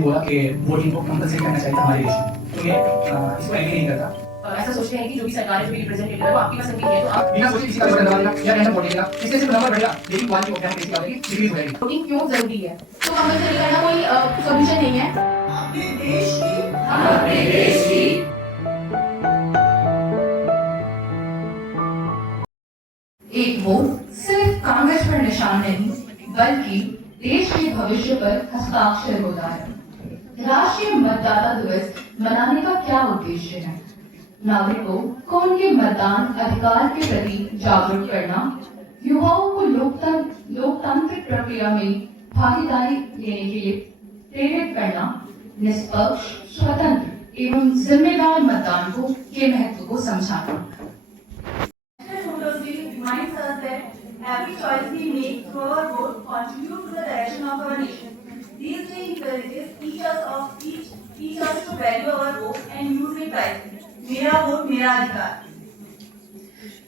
बोला कि वोटिंग को कंपलसरी करना चाहिए हमारे देश में, तो मैं इसको एग्री नहीं करता। ऐसा सोचते हैं कि जो भी सरकार है, जो भी रिप्रेजेंटेटिव है, वो आपकी पसंद की है, तो आप बिना सोचे किसी का बटन दबा देना या रैंडम वोट दे देना, इससे सिर्फ नंबर बढ़ेगा, लेकिन क्वालिटी ऑफ डेमोक्रेसी वाली डिक्रीज हो जाएगी। वोटिंग क्यों जरूरी है? तो कंपलसरी करना कोई सॉल्यूशन नहीं है। अपने देश की एक वोट सिर्फ कागज पर निशान नहीं, बल्कि देश के भविष्य पर हस्ताक्षर होता है। राष्ट्रीय मतदाता दिवस मनाने का क्या उद्देश्य है? नागरिकों को उनके मतदान अधिकार के प्रति जागरूक करना, युवाओं को लोकतांत्रिक प्रक्रिया में भागीदारी लेने के लिए प्रेरित करना, निष्पक्ष, स्वतंत्र एवं जिम्मेदार मतदान के महत्व को समझाना। Reminds us that every choice we make through our vote contributes to the direction of our nation. These days encourages each us to value our vote and use it wisely. Mera vote, mera adhikar.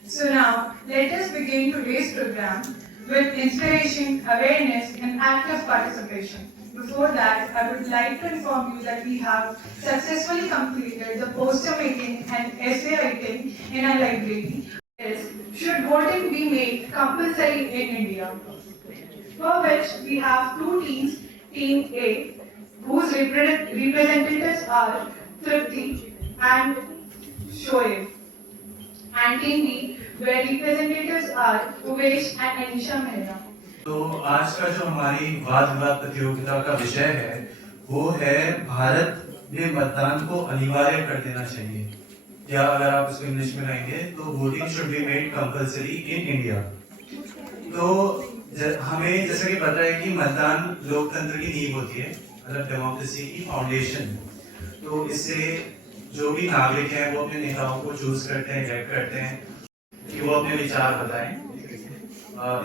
So now, let us begin today's program with inspiration, awareness, and active participation. Before that, I would like to inform you that we have successfully completed the poster making and essay writing in our library. Should voting be made compulsory in India? For which we have two teams, Team A, whose representatives are Tripti and Shoaib, and Team B, where representatives are Uvesh and Anisha Mehra. तो आज का जो हमारी वाद विवाद प्रतियोगिता का विषय है वो है भारत में मतदान को अनिवार्य कर देना चाहिए, या अगर आप इसको इंग्लिश में लाएंगे तो voting should be made compulsory in India. तो हमें जैसा कि पता है कि मतदान लोकतंत्र की नींव होती है, मतलब डेमोक्रेसी की फाउंडेशन। तो इससे जो भी नागरिक हैं वो अपने नेताओं को चूज करते हैं, इलेक्ट करते हैं कि वो अपने विचार बताएं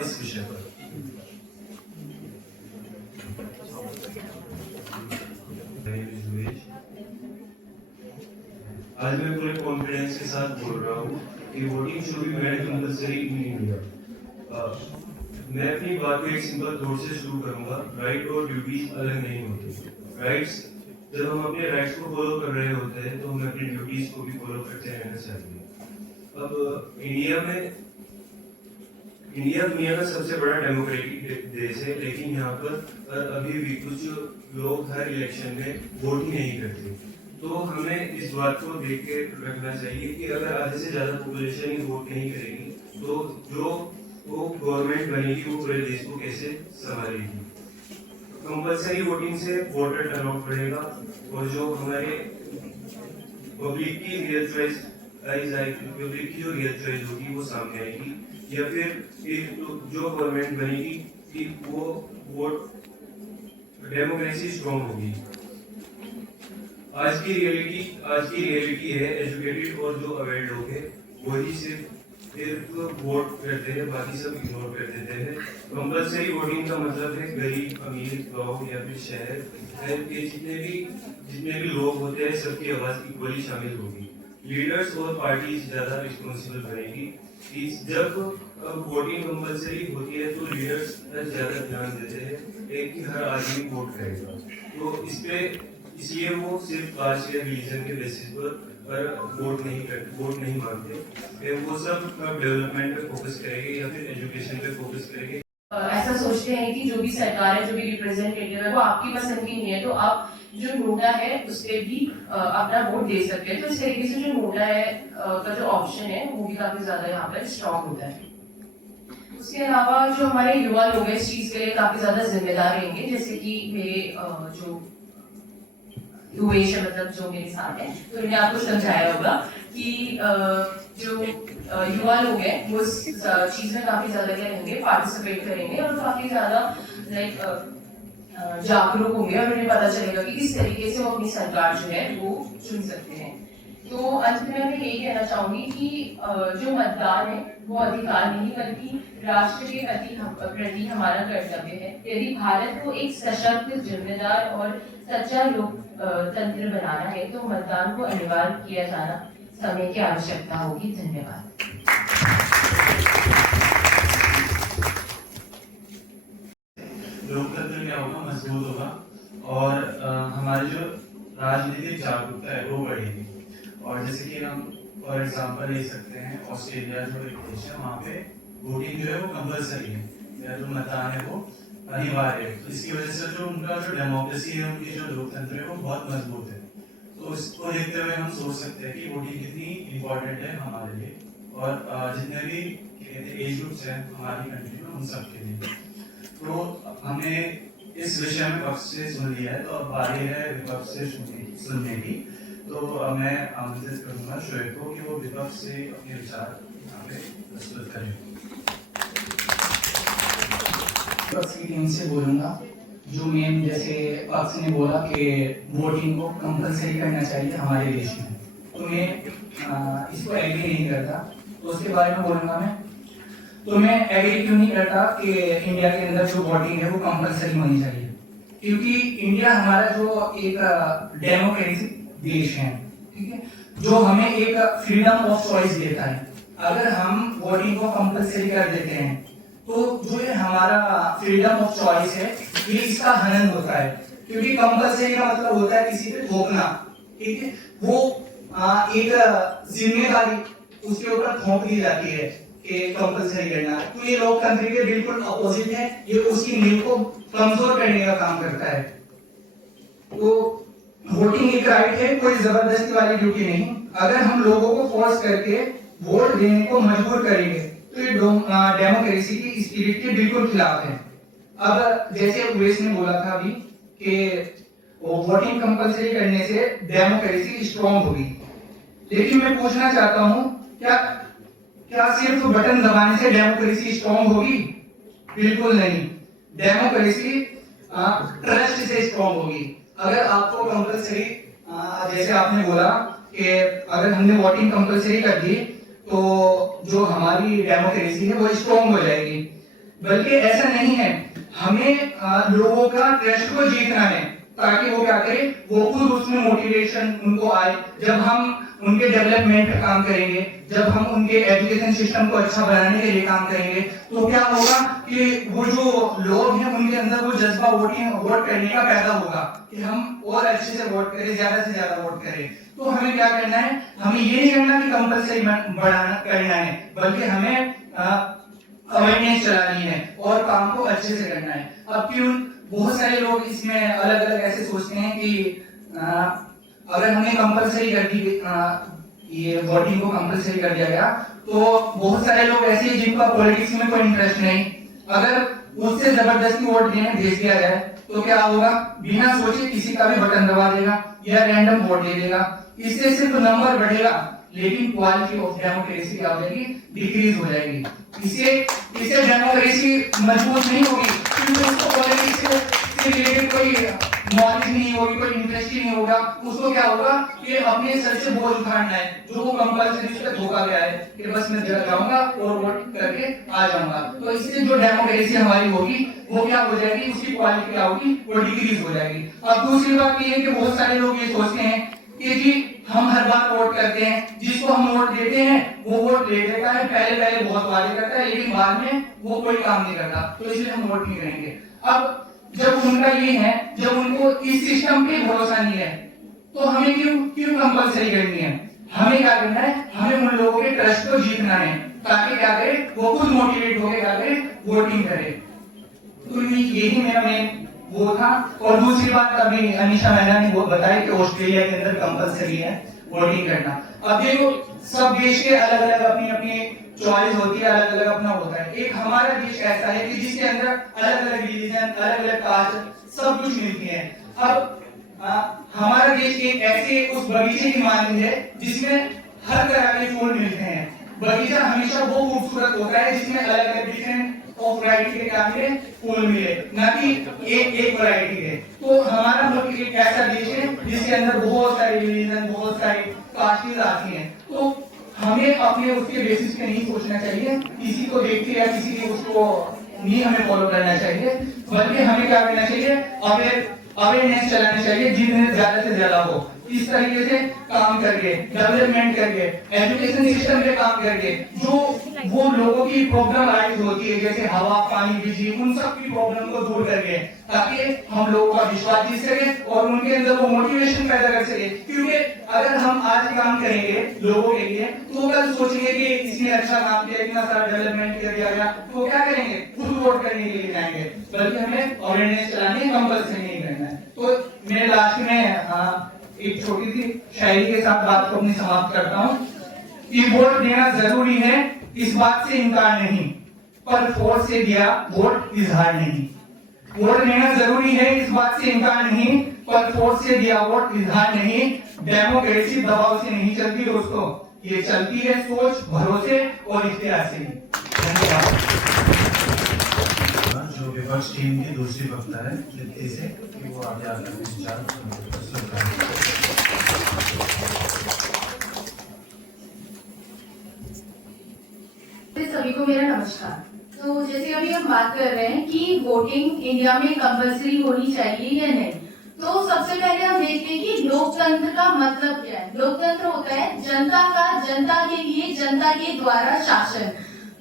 इस विषय पर। आज मैं पूरे कॉन्फिडेंस के साथ बोल रहा हूँ कि voting should be made compulsory in India. मैं अपनी बात को एक सिंपल थॉट से शुरू करूंगा। राइट और ड्यूटीज अलग नहीं होती। राइट्स, जब हम अपने राइट्स को फॉलो कर रहे होते हैं तो हमें अपनी ड्यूटीज को भी फॉलो करते रहना चाहिए। अब इंडिया दुनिया का सबसे बड़ा डेमोक्रेटिक देश है, लेकिन यहाँ पर अभी भी कुछ लोग हर इलेक्शन में वोट ही नहीं करते। तो हमें इस बात को देख के रखना चाहिए कि अगर आधे से ज्यादा पॉपुलेशन ही वोट नहीं करेगी तो जो वो गवर्नमेंट बनेगी वो पूरे देश को कैसे संभालेगी। कंपलसरी वोटिंग से वोटर टर्नआउट बढ़ेगा और जो हमारे पब्लिक की रियल चॉइस पब्लिक की जो रियल चॉइस होगी वो सामने आएगी, या फिर जो गवर्नमेंट बनेगी कि वो वोट डेमोक्रेसी स्ट्रॉन्ग होगी। आज की रियलिटी है एजुकेटेड और जो अवेयर लोग हैं वही सिर्फ वोट करते हैं, बाकी सब इग्नोर कर देते हैं। कंपलसरी वोटिंग का मतलब है गरीब, अमीर, गांव या फिर शहर के जितने भी लोग होते हैं सबकी आवाज इक्वली शामिल होगी। लीडर्स और पार्टीज ज्यादा रिस्पॉन्सिबल बनेगी। जब वोटिंग कंपलसरी होती है तो लीडर्स ज्यादा ध्यान देते हैं कि हर आदमी वोट करेगा। तो इसलिए वो सिर्फ कास्ट या रिलीजन के बेसिस पर वोट नहीं मांगते। वो सब डेवलपमेंट पे फोकस करेंगे या फिर एजुकेशन पे फोकस करेंगे। ऐसा सोचते हैं कि जो भी सरकार है, जो भी रिप्रेजेंटेटिव है, वो आपकी पसंद की नहीं है, तो आप जो नोटा है उस पर भी अपना वोट दे सकते हैं। तो इस तरीके से जो नोटा है का जो ऑप्शन है वो भी काफी ज्यादा यहाँ पर स्ट्रॉन्ग होता है। उसके अलावा जो हमारे युवा लोग हैं इस चीज के लिए काफी ज्यादा जिम्मेदार रहेंगे, जैसे कि मेरे जो उवेश है, मतलब जो मेरे साथ है, तो उन्होंने आपको समझाया होगा कि जो युवा लोग हैं वो इस चीज में काफी ज्यादा क्या रहेंगे, पार्टिसिपेट करेंगे और काफी ज्यादा जागरूक होंगे और उन्हें पता चलेगा कि किस तरीके से वो अपनी सरकार जो है वो चुन सकते हैं। तो अंत में मैं यही कहना चाहूंगी कि जो मतदान है वो अधिकार नहीं बल्कि राष्ट्र के प्रति हमारा कर्तव्य है। यदि भारत को एक सशक्त, जिम्मेदार और सच्चा लोकतंत्र बनाना है तो मतदान को अनिवार्य किया जाना समय की आवश्यकता होगी। धन्यवाद। लोकतंत्र क्या होगा, मजबूत होगा और हमारी जो राजनीतिक जागरूकता है वो बढ़ेगी। और जैसे कि हम फॉर एग्जांपल ले सकते हैं, ऑस्ट्रेलिया जो एक देश है वहाँ पे वोटिंग जो है वो कंपलसरी है, या जो मतदान है वो अनिवार्य है। तो इसकी वजह से जो उनका जो डेमोक्रेसी है, उनकी जो लोकतंत्र है वो बहुत मजबूत है। तो इसको देखते हुए हम सोच सकते हैं कि वोटिंग कितनी इम्पोर्टेंट है हमारे लिए और जितने भी एज ग्रुप्स हैं हमारी कंट्री में उन सब के लिए। तो हमने इस विषय में पक्ष से सुन लिया है, तो अब बारी है विपक्ष से सुनने की। तो मैं आमंत्रित करूंगा शोएब को कि वो विपक्ष से अपने विचार यहाँ पे प्रस्तुत करें। विपक्ष की टीम से बोलूंगा, जो मेन जैसे पक्ष ने बोला कि वोटिंग को कंपलसरी करना चाहिए हमारे देश में, तो मैं इसको एग्री नहीं करता। तो उसके बारे में बोलूंगा मैं एग्री क्यों नहीं करता कि इंडिया के अंदर जो वोटिंग है वो कंपलसरी होनी चाहिए, क्योंकि इंडिया हमारा जो एक डेमोक्रेसी देश है, ठीक है, जो हमें एक फ्रीडम ऑफ चॉइस देता है। अगर हम वोटिंग को कंपलसरी कर देते हैं तो जो ये हमारा फ्रीडम ऑफ चॉइस है ये इसका हनन होता है, क्योंकि कंपलसरी का मतलब होता है किसी पे थोपना, ठीक है, वो एक जिम्मेदारी उसके ऊपर थोप दी जाती है कि कंपलसरी करना। तो ये लोकतंत्र के बिल्कुल अपोजिट है, ये उसकी नींव को कमजोर करने का काम करता है। तो वोटिंग एक राइट है, कोई जबरदस्ती वाली ड्यूटी नहीं। अगर हम लोगों को फोर्स करके वोट देने को मजबूर करेंगे तो ये डेमोक्रेसी की स्पिरिट के बिल्कुल खिलाफ है। अब जैसे उवैस ने बोला था अभी कि वोटिंग कंपलसरी करने से डेमोक्रेसी स्ट्रॉन्ग होगी, लेकिन मैं पूछना चाहता हूं क्या सिर्फ बटन दबाने से डेमोक्रेसी स्ट्रॉन्ग होगी? बिल्कुल नहीं। डेमोक्रेसी ट्रस्ट से स्ट्रॉन्ग होगी। अगर आपको कंपलसरी, जैसे आपने बोला कि अगर हमने वोटिंग कंपलसरी कर दी तो जो हमारी डेमोक्रेसी है वो स्ट्रॉन्ग हो जाएगी, बल्कि ऐसा नहीं है। हमें लोगों का ट्रस्ट को जीतना है ताकि वो क्या करें, वो खुद उसमें मोटिवेशन उनको आए। जब हम उनके डेवलपमेंट पे काम करेंगे, जब हम उनके एजुकेशन सिस्टम को अच्छा बनाने के लिए काम करेंगे, तो क्या होगा कि वो जो लोग हैं उनके अंदर वो जज्बा वोट करने का पैदा होगा कि हम और अच्छे से वोट करें, ज्यादा से ज्यादा वोट करें। तो हमें क्या करना है, हमें ये नहीं करना कि कंपलसरी करना है, बल्कि हमें अवेयरनेस चलानी है और काम को अच्छे से करना है। अब क्यों बहुत सारे लोग इसमें अलग अलग ऐसे सोचते हैं कि अगर हमने कंपलसरी कर दी, ये वोटिंग को कंपलसरी कर दिया गया, तो बहुत सारे लोग ऐसे हैं जिनका पॉलिटिक्स में कोई इंटरेस्ट नहीं, अगर उससे जबरदस्ती वोट देने भेज दिया जाए तो क्या होगा, बिना सोचे किसी का भी बटन दबा देगा या रैंडम वोट दे देगा। इससे सिर्फ नंबर बढ़ेगा, लेकिन क्वालिटी ऑफ डेमोक्रेसी क्या हो जाएगी, डिक्रीज हो जाएगी। इससे डेमोक्रेसी मजबूत नहीं होगी, क्योंकि उसको पॉलिटिक्स से रिलेटेड कोई नॉलेज नहीं होगी, कोई इंटरेस्ट ही नहीं होगा। उसको क्या होगा कि अपने सर से बोझ उठाना है, जो वो कंपलसरी से धोखा गया है कि बस मैं जाऊंगा और वोट करके आ जाऊंगा। तो इससे जो डेमोक्रेसी हमारी होगी वो क्या हो जाएगी, उसकी क्वालिटी क्या होगी, वो डिक्रीज हो जाएगी। अब दूसरी बात ये है कि बहुत सारे लोग ये सोचते हैं कि जी हम हर बार वोट करते हैं, जिसको हम वोट देते हैं वो वोट ले लेता है, पहले बहुत वादे करता है, लेकिन बाद में वो कोई काम नहीं करता, तो इसलिए हम वोट नहीं करेंगे। अब जब उनका ये है, जब उनको इस सिस्टम पे भरोसा नहीं है, तो हमें क्यों कंपलसरी करनी है? हमें क्या करना है, हमें उन लोगों के ट्रस्ट को जीतना है, ताकि क्या करे, वो खुद मोटिवेट होकर क्या करे, वोटिंग करे। तो यही मेरा मेन वो था। और दूसरी बात अभी अनिशा मैना ने वो बताया कि ऑस्ट्रेलिया के अंदर कंपलसरी है वोटिंग करना। अब देखो सब देश के अलग अलग अपनी अपनी चॉइस होती है, अलग अलग अपना होता है। एक हमारा देश ऐसा है कि जिसके अंदर अलग अलग रिलीजन, अलग अलग कास्ट सब कुछ मिलती है। अब हमारा देश एक ऐसे उस बगीचे की मानंद है जिसमें हर तरह के फूल मिलते हैं। बगीचा हमेशा वो खूबसूरत होता है जिसमें अलग अलग डिफरेंट ऑफ वैरायटी के क्या मिले, फूल मिले, ना कि एक वैरायटी है। तो हमारा मुल्क एक ऐसा देश है जिसके अंदर बहुत सारे रिलीजन, बहुत सारी कास्टें आती हैं। तो हमें अपने उसके बेसिस पे नहीं सोचना चाहिए, किसी को देख के या किसी के उसको नहीं हमें फॉलो करना चाहिए, बल्कि हमें क्या करना चाहिए, अवेयरनेस चलानी चाहिए जितने ज्यादा से ज्यादा हो। इस तरीके से काम करके, डेवलपमेंट करके, एजुकेशन सिस्टम पे काम करके, जो वो लोगों की प्रॉब्लम राइज होती है जैसे हवा, पानी, बिजली, उन सब की प्रॉब्लम को दूर करके, ताकि हम लोगों का विश्वास जीत सके और उनके अंदर वो मोटिवेशन पैदा कर सके। क्योंकि अगर हम आज काम करेंगे लोगों के लिए, तो कल सोचेंगे कि इसने अच्छा काम किया, इतना सारा डेवलपमेंट कर दिया गया, तो क्या करेंगे, खुद वोट करने के लिए जाएंगे। बल्कि हमें अवेयरनेस चलानी है, कंपल्सरी नहीं करना है। तो मैं लास्ट में एक छोटी सी शायरी के साथ बात को अपनी समाप्त करता हूँ कि वोट देना जरूरी है, इस बात से इनकार नहीं, पर फोर्स से दिया वोट इजहार नहीं। वोट देना जरूरी है, इस बात से इनकार नहीं, पर फोर्स से दिया वोट इजहार नहीं। डेमोक्रेसी दबाव से नहीं चलती दोस्तों, ये चलती है सोच, भरोसे और इख्तियार से। धन्यवाद। जो विपक्ष टीम की दूसरी वक्ता है दीप्ति से, कि वो आगे आकर विचार प्रस्तुत करें। सभी को मेरा नमस्कार। तो जैसे अभी हम बात कर रहे हैं कि वोटिंग इंडिया में कंपलसरी होनी चाहिए या नहीं, तो सबसे पहले हम देखते हैं कि लोकतंत्र का मतलब क्या है। लोकतंत्र होता है जनता का, जनता के लिए, जनता के द्वारा शासन।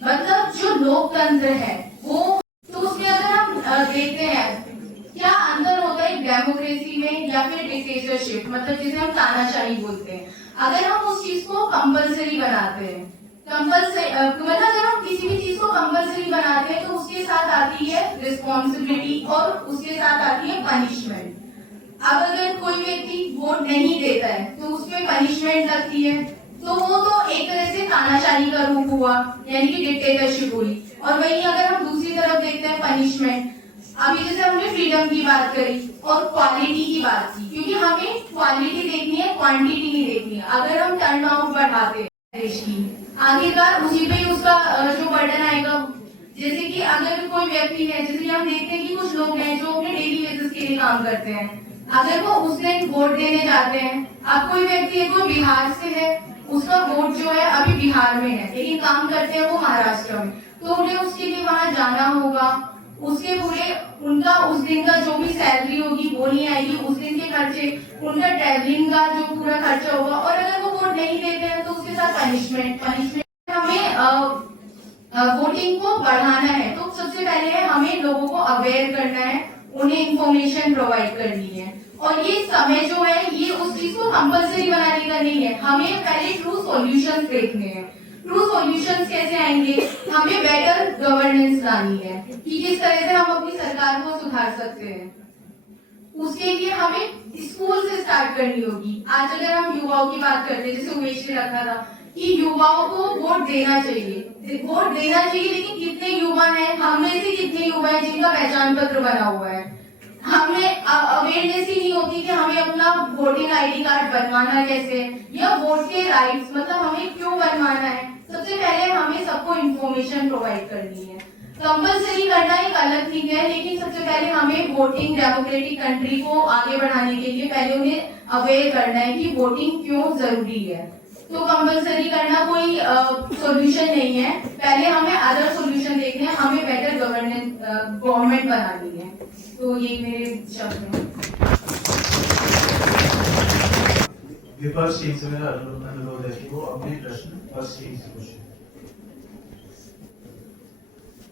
मतलब जो लोकतंत्र है वो, तो उसमें अगर हम देखते हैं क्या अंतर होता है डेमोक्रेसी में या फिर डिक्टेटरशिप, मतलब जिसे हम तानाशाही बोलते हैं। अगर हम उस चीज को कंपलसरी बनाते हैं, मतलब अगर हम किसी भी चीज को कंपलसरी बनाते हैं तो उसके साथ आती है रिस्पॉन्सिबिलिटी और उसके साथ आती है पनिशमेंट। अब अगर कोई व्यक्ति वोट नहीं देता है तो उसमें पनिशमेंट लगती है, तो वो तो एक तरह से तानाशाही का रूप हुआ, यानी कि डिक्टेटरशिप हुई। और वहीं अगर हम दूसरी तरफ देखते हैं पनिशमेंट, अभी जैसे हमने फ्रीडम की बात करी और क्वालिटी की बात की, क्योंकि हमें क्वालिटी देखनी है, क्वांटिटी नहीं देखनी है। अगर हम टर्न आउट बढ़ाते हैं देश की, आखिरकार उसी पे ही उसका जो बर्डन आएगा। जैसे कि अगर कोई व्यक्ति है, जैसे कि हम देखते हैं कि कुछ लोग हैं जो अपने डेली बेसिस के लिए काम करते हैं, अगर वो उस दिन वोट देने जाते हैं, अब कोई व्यक्ति है कोई बिहार से है, उसका वोट जो है अभी बिहार में है लेकिन काम करते हैं वो महाराष्ट्र में, तो उन्हें उसके लिए वहां जाना होगा, उसके पूरे उनका उस दिन का जो भी सैलरी होगी वो नहीं आएगी, उस दिन के खर्चे, उनका ट्रैवलिंग का जो पूरा खर्चा होगा। और अगर वो वोट नहीं देते हैं तो उसके साथ पनिशमेंट हमें वोटिंग को बढ़ाना है तो सबसे पहले है हमें लोगों को अवेयर करना है, उन्हें इंफॉर्मेशन प्रोवाइड करनी है। और ये समय जो है ये उस चीज को कंपलसरी बनाने का नहीं है, हमें पहले ट्रू सॉल्यूशंस देखने हैं। ट्रू सॉल्यूशंस कैसे आएंगे, हमें बेटर गवर्नेंस लानी है कि किस तरह से हम अपनी सरकार को सुधार सकते हैं। उसके लिए हमें स्कूल से स्टार्ट करनी होगी। आज अगर हम युवाओं की बात करते हैं, जैसे उमेश ने रखा था कि युवाओं को वोट देना चाहिए, वोट देना चाहिए, लेकिन कितने युवा हैं, हम में से कितने युवा हैं जिनका पहचान पत्र बना हुआ है। हमें अवेयरनेस ही नहीं होती कि हमें अपना वोटिंग आईडी कार्ड बनवाना कैसे, या वोट के राइट्स मतलब हमें क्यों बनवाना है। सबसे पहले हमें सबको इन्फॉर्मेशन प्रोवाइड करनी है। कंपलसरी करना एक अलग चीज है, लेकिन सबसे पहले हमें वोटिंग डेमोक्रेटिक कंट्री को आगे बढ़ाने के लिए पहले उन्हें अवेयर करना है कि वोटिंग क्यों जरूरी है। तो कंपलसरी करना कोई सॉल्यूशन नहीं है, पहले हमें अदर सॉल्यूशन देखने हैं, हमें बेटर गवर्नमेंट बनानी है। तो ये मेरे शब्द हैं। विपक्ष टीम से मेरा अनुरोध है कि वो अपने प्रश्न फर्स्ट टीम से पूछें।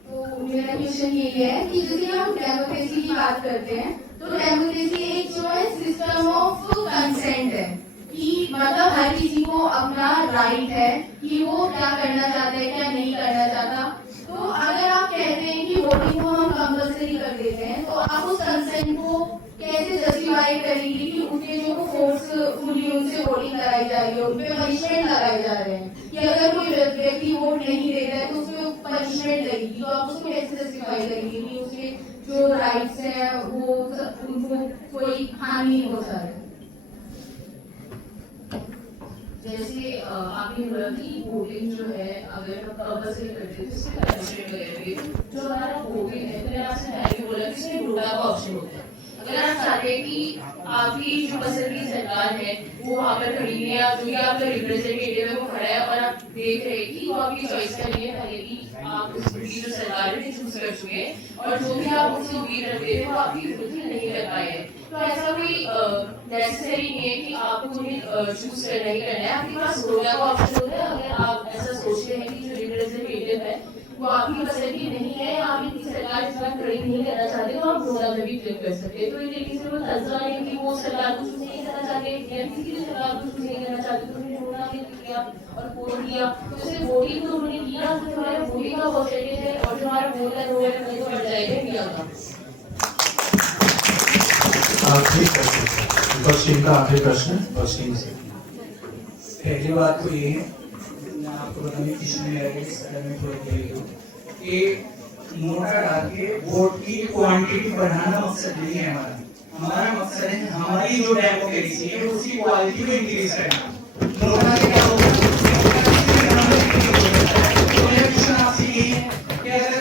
तो मेरा क्वेश्चन यही है कि जैसे हम डेमोक्रेसी की बात करते हैं तो डेमोक्रेसी एक जो है सिस्टम ऑफ कंसेंट है कि मतलब हर किसी को अपना राइट है कि वो क्या करना चाहता है क्या नहीं करना चाहता। तो अगर आप कहते हैं कि वोटिंग को हम कंपलसरी कर देते हैं तो आप उस कंसेंट को कैसे जस्टिफाई करेंगे कि उनके जो फोर्सफुली उनसे वोटिंग कराई जा रही है, उन पे पनिशमेंट लगाए जा रहे हैं कि अगर कोई व्यक्ति वोट नहीं देता है तो उसमें पनिशमेंट लगेगी, तो आप उसको कैसे जस्टिफाई करेंगे कि उसके जो राइट्स हैं वो उनको कोई हानि नहीं हो जा रही। जैसे आपने बोला कि वोटिंग जो है अगर हम कंपलसरी करते हैं तो इसमें पनिशमेंट करेंगे। जो हमारा वोटिंग है, मैंने आपसे पहले बोला कि इसमें नोटा का ऑप्शन होता है। अगर आप चाहते हैं कि आपकी जो पसंद की सरकार है वो वहाँ पर खड़ी है, या जो भी आपका रिप्रेजेंटेटिव है वो खड़ा है और आप देख रहे हैं कि वो आपकी चॉइस कर रही है पहले की आप उसकी जो सरकार ने चूज कर चुके हैं और जो भी आप उससे उम्मीद रखते थे वो आपकी फुलफिल नहीं कर पाए हैं। तो ऐसा कोई नेसेसरी नहीं है कि आपको उन्हें चूज करना ही करना है, आपके पास नोटा का ऑप्शन होता है। अगर आप ऐसा सोचते हैं कि जो रिप्रेजेंटेटिव है वो आपकी पसंद की नहीं है, आप इनकी सरकार इस बार खड़ी नहीं करना चाहते, तो आप नोटा में भी क्लिक कर सकते हैं। तो ये तरीके से वो तंजा है कि वो सरकार को चूज नहीं करना चाहते या किसी की सरकार को चूज नहीं करना चाहते, तो उन्होंने नोटा में किया और वोट दिया। तो जैसे वोटिंग तो उन्होंने किया, तो हमारे वोटिंग का परसेंटेज है और जो हमारा वोट है वो तो बढ़ जाएगा इंडिया का। का आखिरी प्रश्न से। पहली बात तो ये है, मैं आपको बताने की कोशिश में थोड़ी कि नोटा डाल के वोट की क्वांटिटी बढ़ाना मकसद नहीं है हमारा। हमारा मकसद है हमारी जो डेमोक्रेसी है उसकी क्वालिटी को इंक्रीज करना। नोटा से क्या होगा? तो मेरा क्वेश्चन आपसे ये है कि अगर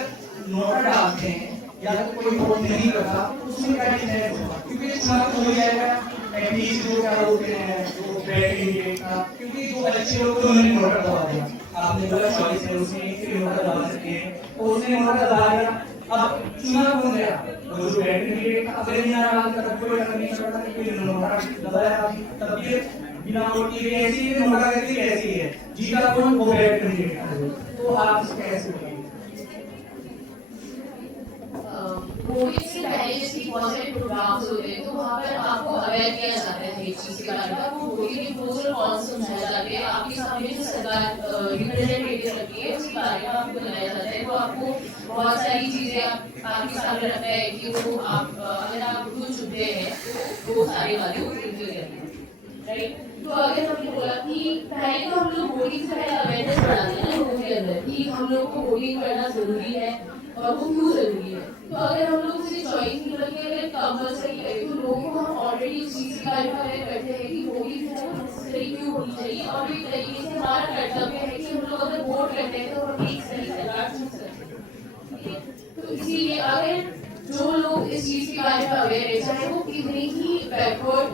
नोटा डालते हैं या तो कोई वोट नहीं करता तो उसमें क्या डिफरेंस होगा? क्योंकि चुनाव हो जाएगा एटलीस्ट जो क्या बोलते हैं जो बैटरी का, क्योंकि जो अच्छे लोग तो उन्होंने नोटा दबा दिया। आपने बोला चॉइस है उसमें कि नोटा दबा सकते हैं, तो उसने नोटा दबा दिया। अब चुनाव हो गया तो जो बैटरी का अगर नहीं आ रहा तब कोई असर नहीं पड़ता, कोई नोटा दबाया तब ये बिना वोट के ऐसी है, नोटा करके ऐसी है, जीता कौन वो बैटरी का। तो आप इसको कैसे बोलेंगे? वोटिंग से पहले जैसे बहुत सारे प्रोग्राम्स होते हैं तो वहाँ पर आपको अवेयर किया जाता है एक चीज के बारे में, आपको वोटिंग के प्रोज और कॉन्स समझाया जाता है, आपके सामने जो सरकार रिप्रेजेंटेटिव रखी है उसके बारे में आपको बताया जाता है। तो आपको बहुत सारी चीजें आपके सामने रखता है कि वो आप अगर आप खुद चुनते हैं तो वो सारे वाले फुलफिल करते हैं, राइट। तो अगर हमने बोला कि पहले तो हम लोग वोटिंग से पहले अवेयरनेस बढ़ाते हैं ना लोगों के अंदर कि हम लोग को वोटिंग करना जरूरी है और वो क्यों जरूरी है। तो अगर हम लोग उसे चॉइस नहीं करके अगर कंपल्सरी करें तो लोगों को हम ऑलरेडी उस चीज के बारे में अवेयर करते हैं कि वोटिंग जो है वो नेसेसरी क्यों होनी चाहिए और एक तरीके से हमारा कर्तव्य है कि हम लोग अगर वोट करते हैं तो हम एक सही सरकार चूज सकते हैं। तो इसीलिए अगर जो लोग इस चीज के बारे में अवेयर है, चाहे वो कितनी ही बैकवर्ड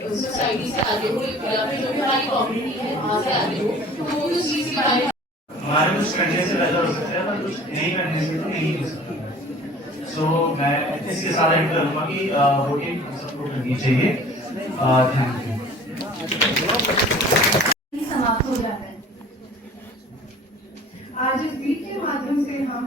सोसाइटी से आते हो या फिर जो भी हमारी कम्युनिटी है वहाँ से आते हो, तो वो उस चीज के बारे में हमारे कुछ करने से बेहतर हो सकता है पर कुछ नहीं करने से तो नहीं हो सकता। सो मैं इसके साथ एंड करूंगा कि वोटिंग सबको करनी चाहिए। Thank you. समाप्त हो जाता है। आज इस गीत के माध्यम से हम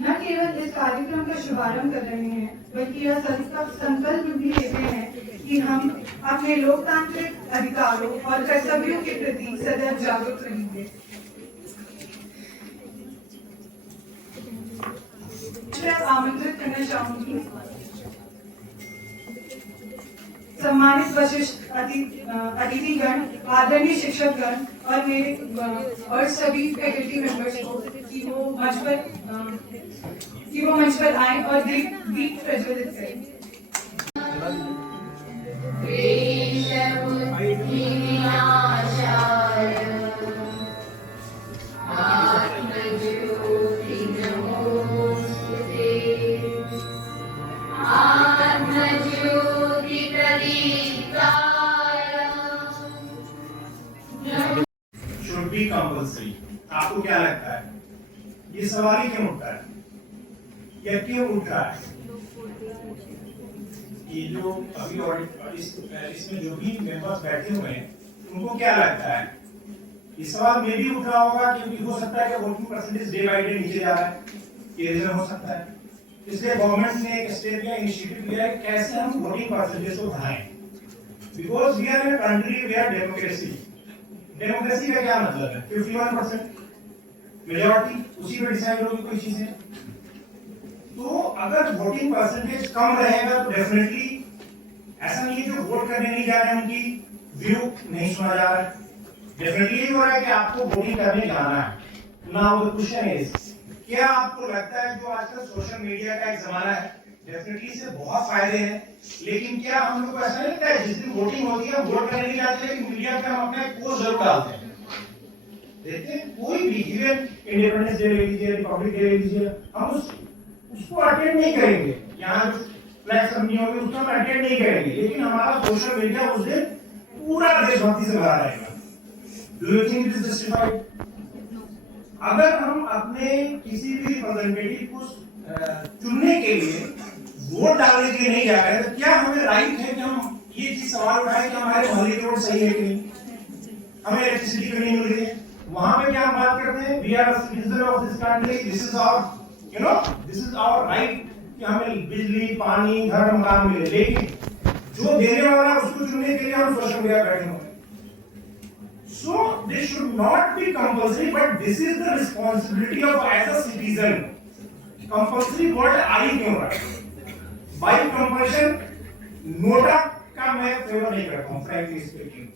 न केवल इस कार्यक्रम का शुभारंभ कर रहे हैं बल्कि यह संकल्प भी लेते हैं कि हम अपने लोकतांत्रिक अधिकारों और कर्तव्यों के प्रति सदैव जागरूक रहेंगे। मैं आमंत्रित करना चाहूंगी सम्मानित वरिष्ठ अतिथिगण, आदरणीय शिक्षकगण और मेरे और सभी फैकल्टी मेंबर्स को कि वो मंच पर आए और दीप प्रज्वलित करें। Should be compulsory. आपको क्या लगता है ये सवाल ही क्यों उठता है या क्यों उठ रहा है? ये जो अभी इसमें जो भी मेंबर्स बैठे हुए हैं उनको क्या लगता है? ये सवाल में भी उठ रहा होगा क्योंकि हो सकता है कि voting percentage day by day नीचे जा रहा है, ये रीजन हो सकता है। इसलिए गवर्नमेंट ने एक स्टेप या इनिशिएटिव लिया है कैसे हम वोटिंग परसेंटेज को बढ़ाएं, because we are in a country we are democracy. Democracy का क्या मतलब है? 51% मेजॉरिटी, उसी पे डिसाइड होगी कोई चीजें। तो अगर वोटिंग परसेंटेज कम रहेगा तो डेफिनेटली ऐसा नहीं है जो वोट करने नहीं जा रहे हैं उनकी व्यू नहीं सुना जा रहा है। डेफिनेटली ये हो रहा है कि आपको वोटिंग करने जाना है। नाउ द क्वेश्चन इज, क्या आपको लगता है जो आजकल सोशल मीडिया का एक जमाना है, डेफिनेटली इससे बहुत फायदे हैं, लेकिन क्या हम लोग को ऐसा नहीं लगता है जिस दिन वोटिंग होती है वोट करने नहीं जाते लेकिन मीडिया पे हम अपने पोस्ट जरूर डालते हैं? देखते हैं कोई भी इवन इंडिपेंडेंस डे ले लीजिए, रिपब्लिक डे ले लीजिए, हम उसको अटेंड नहीं करेंगे, यहाँ जो फ्लैग सबनी होगी उसको हम अटेंड नहीं करेंगे, लेकिन हमारा सोशल मीडिया उस दिन पूरा देशभक्ति से भरा रहेगा। Do you think it is justified? अगर हम अपने किसी भी रिप्रेजेंटेटिव को चुनने के लिए वोट डालने के लिए नहीं जा रहे, तो क्या हमें राइट है कि हम ये चीज सवाल उठाएं कि हमारे मोहल्ले की रोड सही है कि नहीं, हमें इलेक्ट्रिसिटी क्यों नहीं मिल रही है? वहां पे क्या हम बात करते हैं, we are citizen of this country, this is our this is our right कि हमें बिजली, पानी, घर, मकान मिले। लेकिन जो देने वाला उसको चुनने के लिए हम सोशल मीडिया बैठे हुए हैं। So this should not be compulsory, but this is the responsibility of as a citizen. Compulsory word आई क्यों रहा है? By compulsion, नोटा का मैं फेवर नहीं करता हूँ, frankly speaking.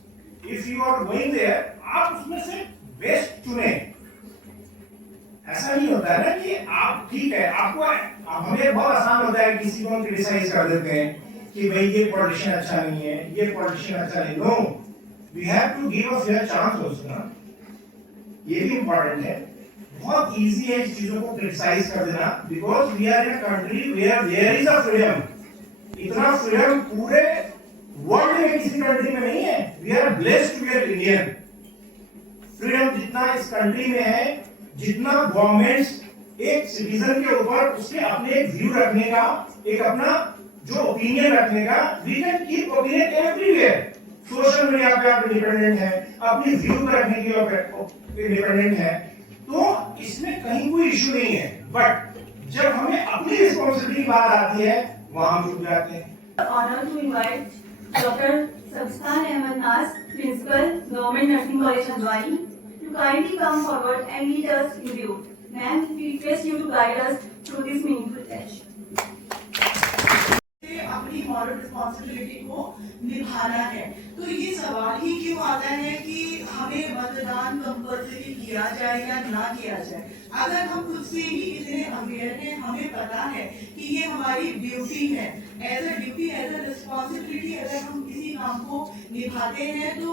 If you are going there, आप उसमें से बेस्ट चुने। ऐसा नहीं होता है ना कि आप ठीक है, आपको हमें बहुत आसान होता है किसी को हम क्रिटिसाइज कर देते हैं कि भाई ये पॉलिटिशियन अच्छा नहीं है, ये पॉलिटिशियन अच्छा नहीं। No, we have to give a fair chance also ना, ये भी इम्पोर्टेंट है। बहुत इजी है इस चीजों को क्रिटिसाइज कर देना, because we are in a country where there is a freedom. इतना फ्रीडम पूरे वर्ल्ड में किसी कंट्री में नहीं है। We are blessed to be an Indian. Freedom जितना इस कंट्री में है, जितना गवर्नमेंट्स एक सिटीजन के ऊपर उसके अपने एक व्यू रखने का, एक अपना जो ओपिनियन रखने का, we can keep opinion everywhere. Social media पे आप इंडिपेंडेंट है, अपनी व्यू पर रखने के लिए इंडिपेंडेंट है, तो इसमें कहीं कोई इशू नहीं है। बट जब हमें अपनी रिस्पॉन्सिबिलिटी की बात आती है, वहां हम छूट जाते हैं। Honour to invite doctor Sabastan Ahmad Naz, principal government nursing college Haldwani, to kindly come forward and lead us in view. Ma'am, we request you to guide us through this meaningful session. अपनी मॉरल रिस्पॉन्सिबिलिटी को निभाना है, तो ये सवाल ही क्यों आता है कि हमें मतदान कंपल्सरी किया जाए या ना किया जाए। अगर हम खुद से ही इतने अवेयर हैं, हमें पता है कि ये हमारी ड्यूटी है, as a duty, as a responsibility, अगर हम किसी काम को निभाते हैं तो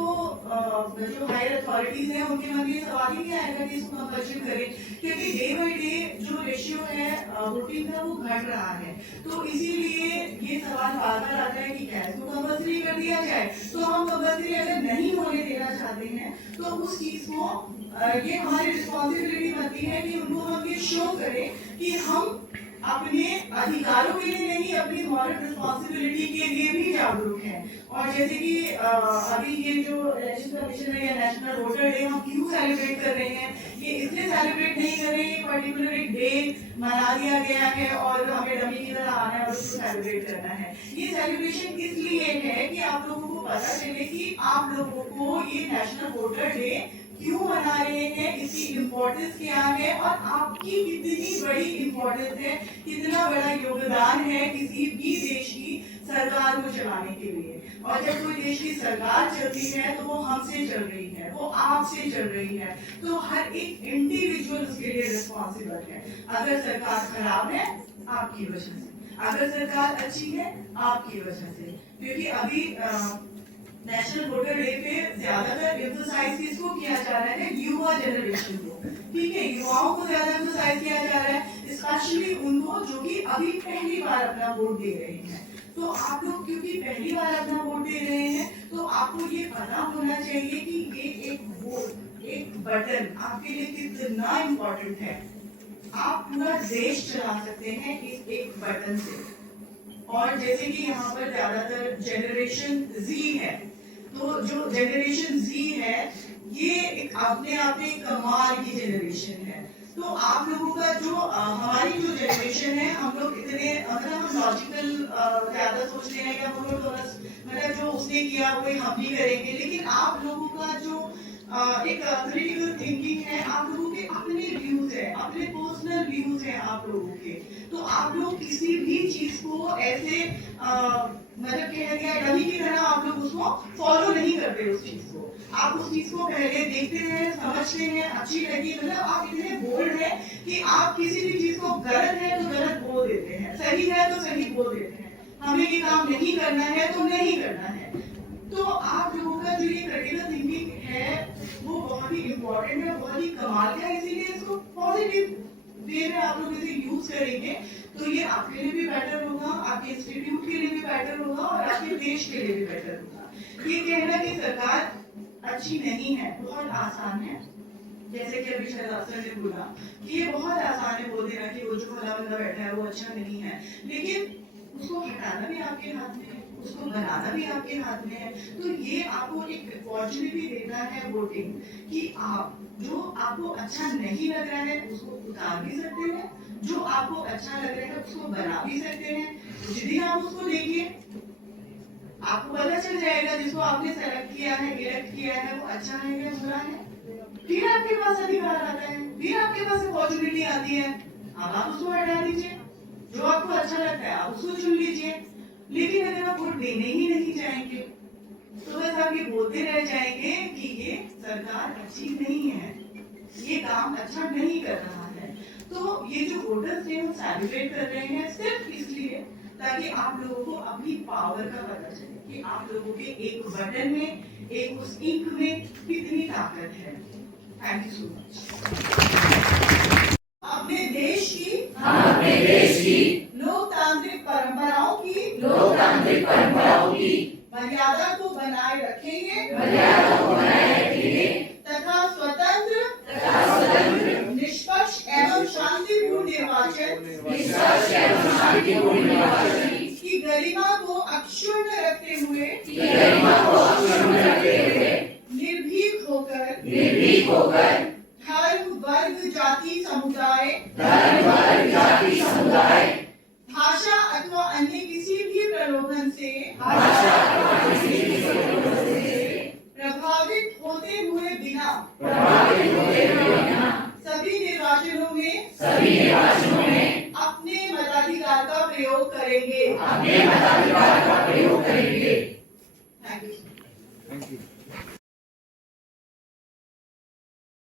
जो हायर अथॉरिटीज हैं उनके मन में सवाल ही नहीं आएगा कि इसको कंपल्शन करें, क्योंकि डे बाई डे जो रेशियो है वोटिंग का वो घट रहा है। तो इसीलिए ये सवाल बार बार आता है कि क्या इसको कंपल्सरी कर दिया जाए। तो हम कंपल्सरी अगर नहीं होने देना चाहते हैं तो उस चीज को ये हमारी रिस्पॉन्सिबिलिटी बनती है कि उनको हम ये शो करें कि हम अपने अधिकारों के लिए नहीं, अपनी मॉरल रिस्पॉन्सिबिलिटी के लिए भी जागरूक हैं। और जैसे कि अभी ये जो इलेक्शन कमीशन है या नेशनल वोटर डे हम क्यों सेलिब्रेट कर रहे हैं, ये इसलिए सेलिब्रेट नहीं कर रहे हैं, पर्टिकुलर एक डे मना दिया गया है और हमें डमी की तरह आना है और उसको सेलिब्रेट करना है। ये सेलिब्रेशन इसलिए है कि आप लोगों को पता चले कि आप लोगों को ये नेशनल वोटर डे क्यों मना रहे हैं, इसकी इम्पोर्टेंस क्या है और आपकी कितनी बड़ी इम्पोर्टेंस है, कितना बड़ा योगदान है किसी भी देश की सरकार को चलाने के लिए। और जब कोई देश की सरकार चलती है तो वो हमसे चल रही है, वो आपसे चल रही है, तो हर एक इंडिविजुअल उसके लिए रिस्पॉन्सिबल है। अगर सरकार खराब है आपकी वजह से, अगर सरकार अच्छी है आपकी वजह से। क्योंकि अभी नेशनल वोटर डे पे ज्यादातर एम्फसाइज किसको किया जा रहा है, युवा जनरेशन को, ठीक है, युवाओं को ज्यादा एम्फसाइज किया जा रहा है, स्पेशली उनको जो कि अभी पहली बार अपना वोट दे रहे हैं। तो आप लोग क्योंकि पहली बार अपना वोट दे रहे हैं तो आपको ये पता होना चाहिए कि ये एक वोट, एक बटन आपके लिए कितना इम्पोर्टेंट है। आप पूरा देश चला सकते हैं इस एक बटन से। और जैसे कि यहाँ पर ज्यादातर जनरेशन जी है, तो जो जनरेशन जी है ये एक अपने आप में कमाल की जनरेशन है। तो आप लोगों का जो हमारी जो जनरेशन है, हम लोग इतने मतलब हम लॉजिकल ज्यादा सोचते हैं कि हम लोग मतलब जो उसने किया वही हम भी करेंगे, लेकिन आप लोगों का जो एक क्रिटिकल थिंकिंग है, आप लोगों के अपने व्यूज है, अपने पर्सनल व्यूज है आप लोगों के। तो आप लोग किसी भी चीज को ऐसे मतलब कह दिया डमी की तरह आप लोग उसको फॉलो नहीं करते। उस चीज को आप उस चीज को पहले देखते हैं, समझते हैं, अच्छी लगी, मतलब आप इतने बोल्ड है कि आप किसी भी चीज को गलत है तो गलत बोल देते हैं, सही है तो सही बोल देते हैं, हमें ये काम नहीं करना है तो नहीं करना है। तो आप लोगों का जो ये क्रिटिकल थिंकिंग है वो बहुत ही इम्पोर्टेंट है, बहुत ही कमाल का है। इसीलिए इसको पॉजिटिव वे में आप लोग इसे यूज करेंगे तो ये आपके लिए भी बेटर होगा, आपके इंस्टीट्यूट के लिए भी बेटर होगा और आपके देश के लिए भी बेटर होगा। ये कहना कि सरकार अच्छी नहीं है बहुत आसान है। जैसे कि अभी शायद अफसर ने बोला कि ये बहुत आसान है बोल देना कि वो जो खुला बंदा बैठा है वो अच्छा नहीं है, लेकिन उसको हटाना भी आपके हाथ में है, उसको बनाना भी आपके हाथ में है। तो ये आपको एक अपॉर्चुनिटी देता है वोटिंग कि आप जो आपको अच्छा नहीं लग रहा है उसको उतार भी सकते हैं, जो आपको अच्छा लग रहा है उसको बना भी सकते हैं। जिस दिन आप उसको देखिए आपको पता चल जाएगा जिसको आपने सेलेक्ट किया है, इलेक्ट किया है, वो अच्छा है या बुरा है। फिर आपके पास अधिकार आता है, फिर आपके पास अपॉर्चुनिटी आती है, अब आप उसको हटा दीजिए, जो आपको अच्छा लगता है आप उसको चुन लीजिए। लेकिन अगर आप वोट देने ही नहीं जाएंगे तो बस आप ये बोलते रह जाएंगे कि ये सरकार अच्छी नहीं है, ये काम अच्छा नहीं कर रहा है। तो ये जो वोटर्स डे हम सेलिब्रेट कर रहे हैं सिर्फ इसलिए ताकि आप लोगों को अपनी पावर का पता चले कि आप लोगों के एक बटन में, एक उस इंक में कितनी ताकत है। Thank you so much. अपने देश की लोकतांत्रिक परंपराओं की मर्यादा को बनाए रखेंगे तथा स्वतंत्र निष्पक्ष एवं शांतिपूर्ण निर्वाचन की गरिमा को अक्षुण्ण रखते हुए निर्भीक होकर धर्म वर्ग जाति समुदाय भाषा अथवा अन्य किसी भी प्रलोभन से प्रभावित होते हुए बिना सभी निर्वाचनों में अपने मताधिकार का प्रयोग करेंगे। Thank you.